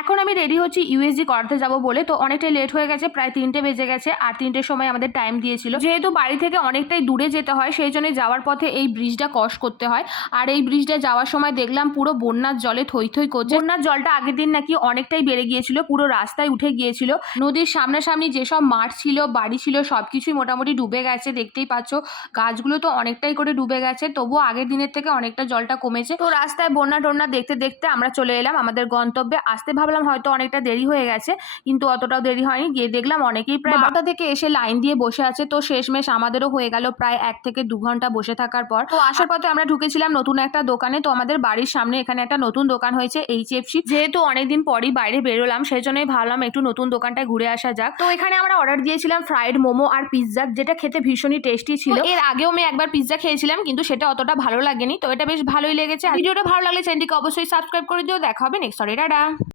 এখন আমি রেডি হচ্ছি ইউএসজি করাতে যাবো বলে। তো অনেকটাই লেট হয়ে গেছে, প্রায় 3টে বেজে গেছে আর 3টের সময় আমাদের টাইম দিয়েছিল। যেহেতু বাড়ি থেকে অনেকটাই দূরে যেতে হয় সেই জন্য যাওয়ার পথে এই ব্রিজটা ক্রস করতে হয়। আর এই ব্রিজটা যাওয়ার সময় দেখলাম পুরো বন্যার জলে থই থই করছে। বন্যার জলটা আগের দিন নাকি অনেকটাই বেড়ে গিয়েছিল, পুরো রাস্তায় উঠে গিয়েছিল। নদীর সামনাসামনি যেসব মাঠ ছিল, বাড়ি ছিল, সবকিছুই মোটামুটি ডুবে গেছে। দেখতেই পাচ্ছ গাছগুলো তো অনেকটাই করে ডুবে গেছে, তবুও আগের দিনের থেকে অনেকটা জলটা কমেছে। তো রাস্তায় বন্যা টন্যা দেখতে দেখতে আমরা চলে এলাম আমাদের গন্তব্যে। আসতে ভাবলাম হয়তো অনেকটা দেরি হয়ে গেছে, কিন্তু অতটাও দেরি হয়নি। গিয়ে দেখলাম অনেকেই প্রায় 12টা থেকে এসে লাইন দিয়ে বসে আছে। তো শেষমেশ আমাদেরও হয়ে গেল প্রায় 1 থেকে 2 ঘন্টা বসে থাকার পর। তো আসার পথে আমরা ঢুকেছিলাম নতুন একটা দোকানে। তো আমাদের বাড়ির সামনে এখানে একটা নতুন দোকান হয়েছে এইচএফসি। যেহেতু অনেকদিন পরই বাইরে বেরোলাম সেই জন্যই ভাবলাম একটু নতুন দোকানটায় ঘুরে আসা যাক। তো এখানে আমরা অর্ডার দিয়েছিলাম ফ্রাইড মোমো আর পিৎজা, যেটা খেতে ভীষণই টেস্টি ছিল। এর আগেও আমি একবার পিৎজা খেয়েছিলাম, কিন্তু সেটা অতটা ভালো লাগেনি। তো এটা বেশ ভালোই লেগেছে। ভিডিওটা ভালো লাগলে চ্যানেলটিকে অবশ্যই সাবস্ক্রাইব করে দিও। দেখা হবে নেক্সট। টাটা।